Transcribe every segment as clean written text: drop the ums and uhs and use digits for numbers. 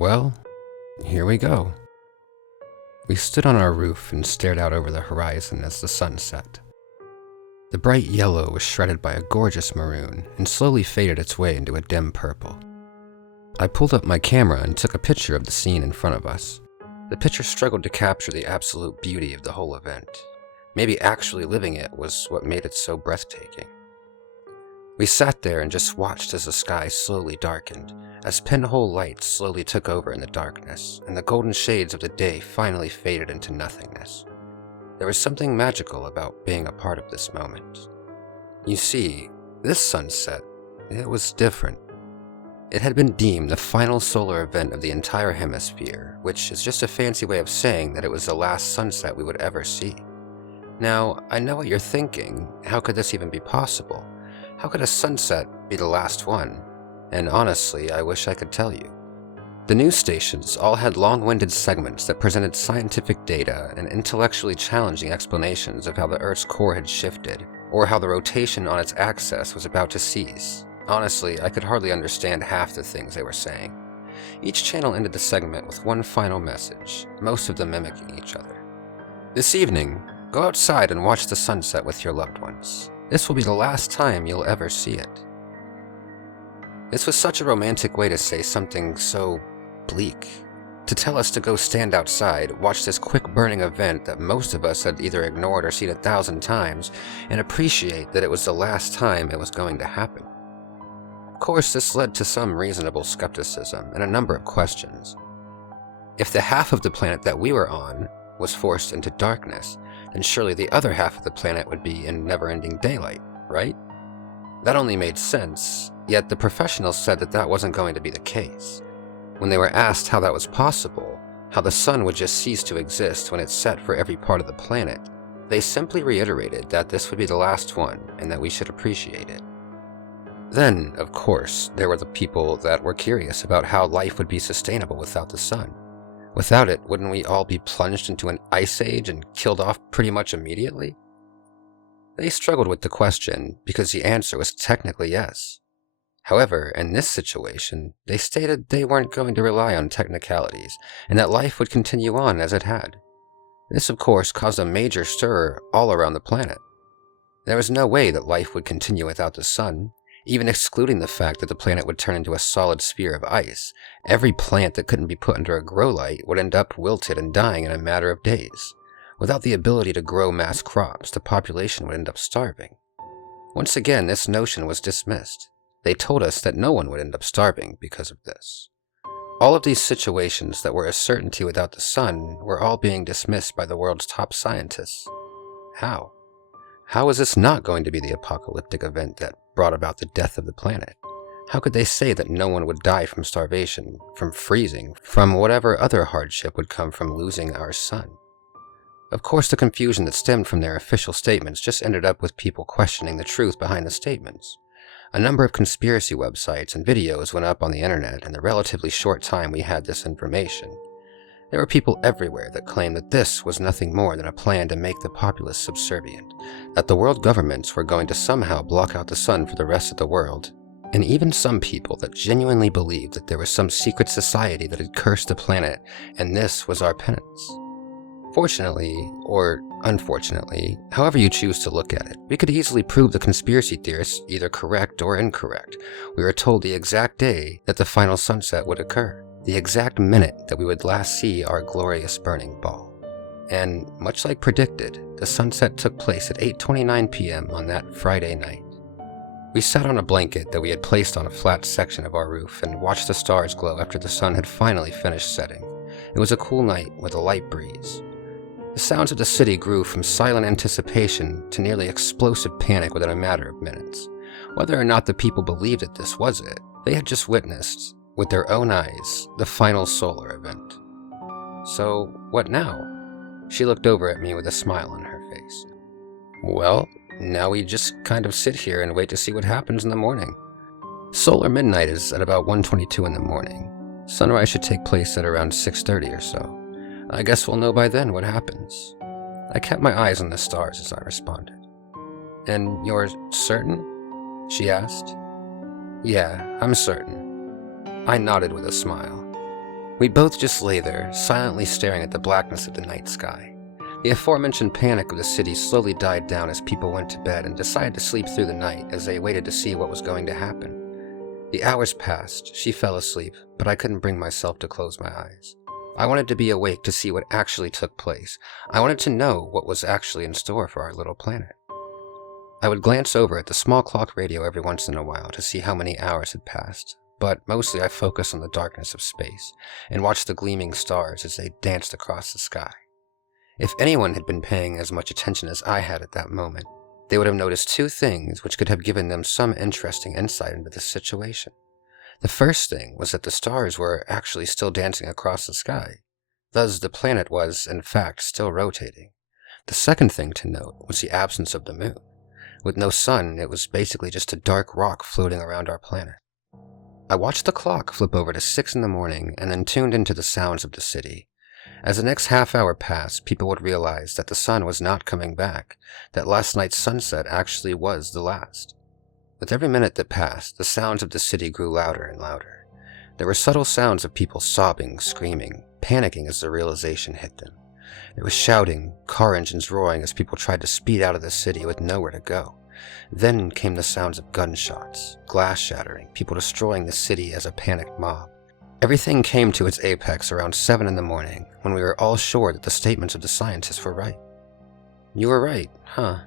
Well, here we go. We stood on our roof and stared out over the horizon as the sun set. The bright yellow was shredded by a gorgeous maroon and slowly faded its way into a dim purple. I pulled up my camera and took a picture of the scene in front of us. The picture struggled to capture the absolute beauty of the whole event. Maybe actually living it was what made it so breathtaking. We sat there and just watched as the sky slowly darkened, as pinhole lights slowly took over in the darkness, and the golden shades of the day finally faded into nothingness. There was something magical about being a part of this moment. You see, this sunset, it was different. It had been deemed the final solar event of the entire hemisphere, which is just a fancy way of saying that it was the last sunset we would ever see. Now, I know what you're thinking. How could this even be possible? How could a sunset be the last one? And honestly, I wish I could tell you. The news stations all had long-winded segments that presented scientific data and intellectually challenging explanations of how the Earth's core had shifted, or how the rotation on its axis was about to cease. Honestly, I could hardly understand half the things they were saying. Each channel ended the segment with one final message, most of them mimicking each other. This evening, go outside and watch the sunset with your loved ones. This will be the last time you'll ever see it. This was such a romantic way to say something so bleak. To tell us to go stand outside, watch this quick burning event that most of us had either ignored or seen 1,000 times, and appreciate that it was the last time it was going to happen. Of course, this led to some reasonable skepticism and a number of questions. If the half of the planet that we were on was forced into darkness, then surely the other half of the planet would be in never-ending daylight, right? That only made sense, yet the professionals said that that wasn't going to be the case. When they were asked how that was possible, how the sun would just cease to exist when it's set for every part of the planet, they simply reiterated that this would be the last one and that we should appreciate it. Then, of course, there were the people that were curious about how life would be sustainable without the sun. Without it, wouldn't we all be plunged into an ice age and killed off pretty much immediately? They struggled with the question because the answer was technically yes. However, in this situation, they stated they weren't going to rely on technicalities and that life would continue on as it had. This, of course, caused a major stir all around the planet. There was no way that life would continue without the sun. Even excluding the fact that the planet would turn into a solid sphere of ice, every plant that couldn't be put under a grow light would end up wilted and dying in a matter of days. Without the ability to grow mass crops, the population would end up starving. Once again, this notion was dismissed. They told us that no one would end up starving because of this. All of these situations that were a certainty without the sun were all being dismissed by the world's top scientists. How? How is this not going to be the apocalyptic event that brought about the death of the planet? How could they say that no one would die from starvation, from freezing, from whatever other hardship would come from losing our sun? Of course, the confusion that stemmed from their official statements just ended up with people questioning the truth behind the statements. A number of conspiracy websites and videos went up on the internet in the relatively short time we had this information. There were people everywhere that claimed that this was nothing more than a plan to make the populace subservient, that the world governments were going to somehow block out the sun for the rest of the world, and even some people that genuinely believed that there was some secret society that had cursed the planet, and this was our penance. Fortunately, or unfortunately, however you choose to look at it, we could easily prove the conspiracy theorists either correct or incorrect. We were told the exact day that the final sunset would occur. The exact minute that we would last see our glorious burning ball. And, much like predicted, the sunset took place at 8:29 p.m. on that Friday night. We sat on a blanket that we had placed on a flat section of our roof and watched the stars glow after the sun had finally finished setting. It was a cool night with a light breeze. The sounds of the city grew from silent anticipation to nearly explosive panic within a matter of minutes. Whether or not the people believed that this was it, they had just witnessed, with their own eyes, the final solar event. So, what now? She looked over at me with a smile on her face. Well, now we just kind of sit here and wait to see what happens in the morning. Solar midnight is at about 1:22 in the morning. Sunrise should take place at around 6:30 or so. I guess we'll know by then what happens. I kept my eyes on the stars as I responded. And you're certain? She asked. Yeah, I'm certain. I nodded with a smile. We both just lay there, silently staring at the blackness of the night sky. The aforementioned panic of the city slowly died down as people went to bed and decided to sleep through the night as they waited to see what was going to happen. The hours passed, she fell asleep, but I couldn't bring myself to close my eyes. I wanted to be awake to see what actually took place. I wanted to know what was actually in store for our little planet. I would glance over at the small clock radio every once in a while to see how many hours had passed, but mostly I focused on the darkness of space and watched the gleaming stars as they danced across the sky. If anyone had been paying as much attention as I had at that moment, they would have noticed two things which could have given them some interesting insight into this situation. The first thing was that the stars were actually still dancing across the sky. Thus, the planet was, in fact, still rotating. The second thing to note was the absence of the moon. With no sun, it was basically just a dark rock floating around our planet. I watched the clock flip over to 6 in the morning and then tuned into the sounds of the city. As the next half hour passed, people would realize that the sun was not coming back, that last night's sunset actually was the last. With every minute that passed, the sounds of the city grew louder and louder. There were subtle sounds of people sobbing, screaming, panicking as the realization hit them. There was shouting, car engines roaring as people tried to speed out of the city with nowhere to go. Then came the sounds of gunshots, glass shattering, people destroying the city as a panicked mob. Everything came to its apex around 7 in the morning, when we were all sure that the statements of the scientists were right. "You were right, huh?"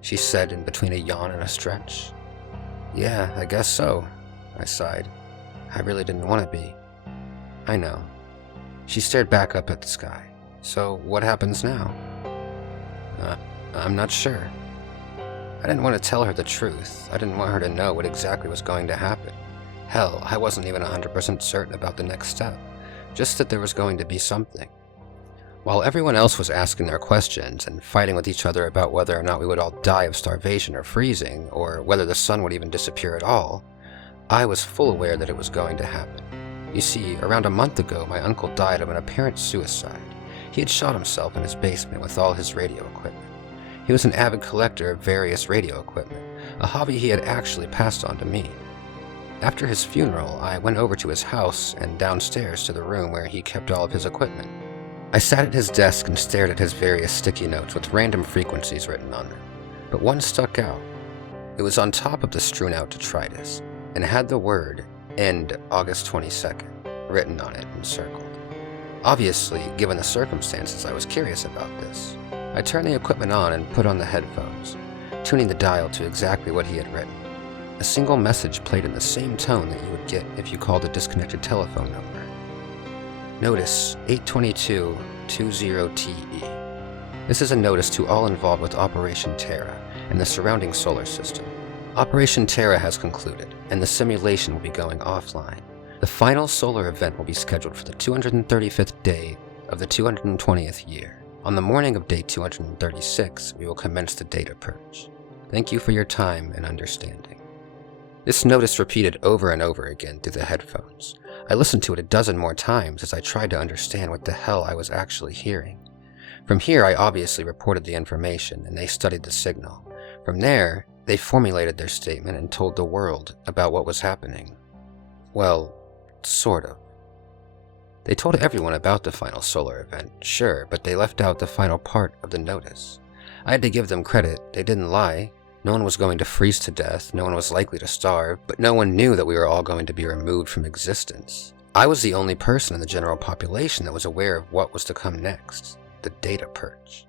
she said in between a yawn and a stretch. "Yeah, I guess so," I sighed. "I really didn't want to be." "I know." She stared back up at the sky. "So what happens now?" I'm not sure." I didn't want to tell her the truth. I didn't want her to know what exactly was going to happen. Hell, I wasn't even 100% certain about the next step, just that there was going to be something. While everyone else was asking their questions and fighting with each other about whether or not we would all die of starvation or freezing, or whether the sun would even disappear at all, I was full aware that it was going to happen. You see, around a month ago, my uncle died of an apparent suicide. He had shot himself in his basement with all his radio equipment. He was an avid collector of various radio equipment, a hobby he had actually passed on to me. After his funeral, I went over to his house and downstairs to the room where he kept all of his equipment. I sat at his desk and stared at his various sticky notes with random frequencies written on them, but one stuck out. It was on top of the strewn out detritus, and had the word, "End August 22nd, written on it and circled. Obviously, given the circumstances, I was curious about this. I turned the equipment on and put on the headphones, tuning the dial to exactly what he had written. A single message played in the same tone that you would get if you called a disconnected telephone number. Notice 822-20TE. This is a notice to all involved with Operation Terra and the surrounding solar system. Operation Terra has concluded, and the simulation will be going offline. The final solar event will be scheduled for the 235th day of the 220th year. On the morning of day 236, we will commence the data purge. Thank you for your time and understanding." This notice repeated over and over again through the headphones. I listened to it a dozen more times as I tried to understand what the hell I was actually hearing. From here, I obviously reported the information, and they studied the signal. From there, they formulated their statement and told the world about what was happening. Well, sort of. They told everyone about the final solar event, sure, but they left out the final part of the notice. I had to give them credit. They didn't lie. No one was going to freeze to death, no one was likely to starve, but no one knew that we were all going to be removed from existence. I was the only person in the general population that was aware of what was to come next, the data purge.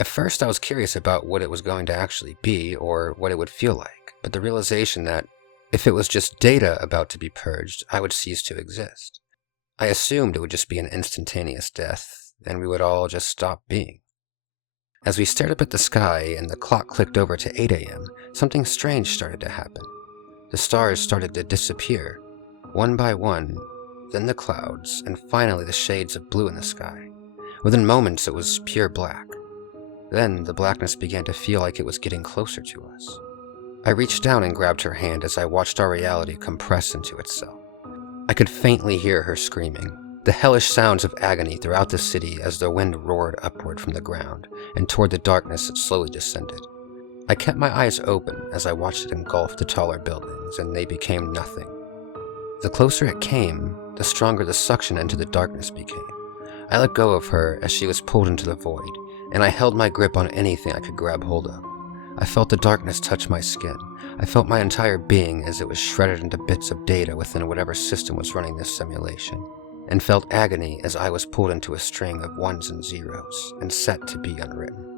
At first I was curious about what it was going to actually be, or what it would feel like, but the realization that if it was just data about to be purged, I would cease to exist. I assumed it would just be an instantaneous death, and we would all just stop being. As we stared up at the sky and the clock clicked over to 8 a.m., something strange started to happen. The stars started to disappear, one by one, then the clouds, and finally the shades of blue in the sky. Within moments it was pure black. Then the blackness began to feel like it was getting closer to us. I reached down and grabbed her hand as I watched our reality compress into itself. I could faintly hear her screaming, the hellish sounds of agony throughout the city as the wind roared upward from the ground and toward the darkness that slowly descended. I kept my eyes open as I watched it engulf the taller buildings, and they became nothing. The closer it came, the stronger the suction into the darkness became. I let go of her as she was pulled into the void, and I held my grip on anything I could grab hold of. I felt the darkness touch my skin. I felt my entire being as it was shredded into bits of data within whatever system was running this simulation, and felt agony as I was pulled into a string of ones and zeros and set to be unwritten.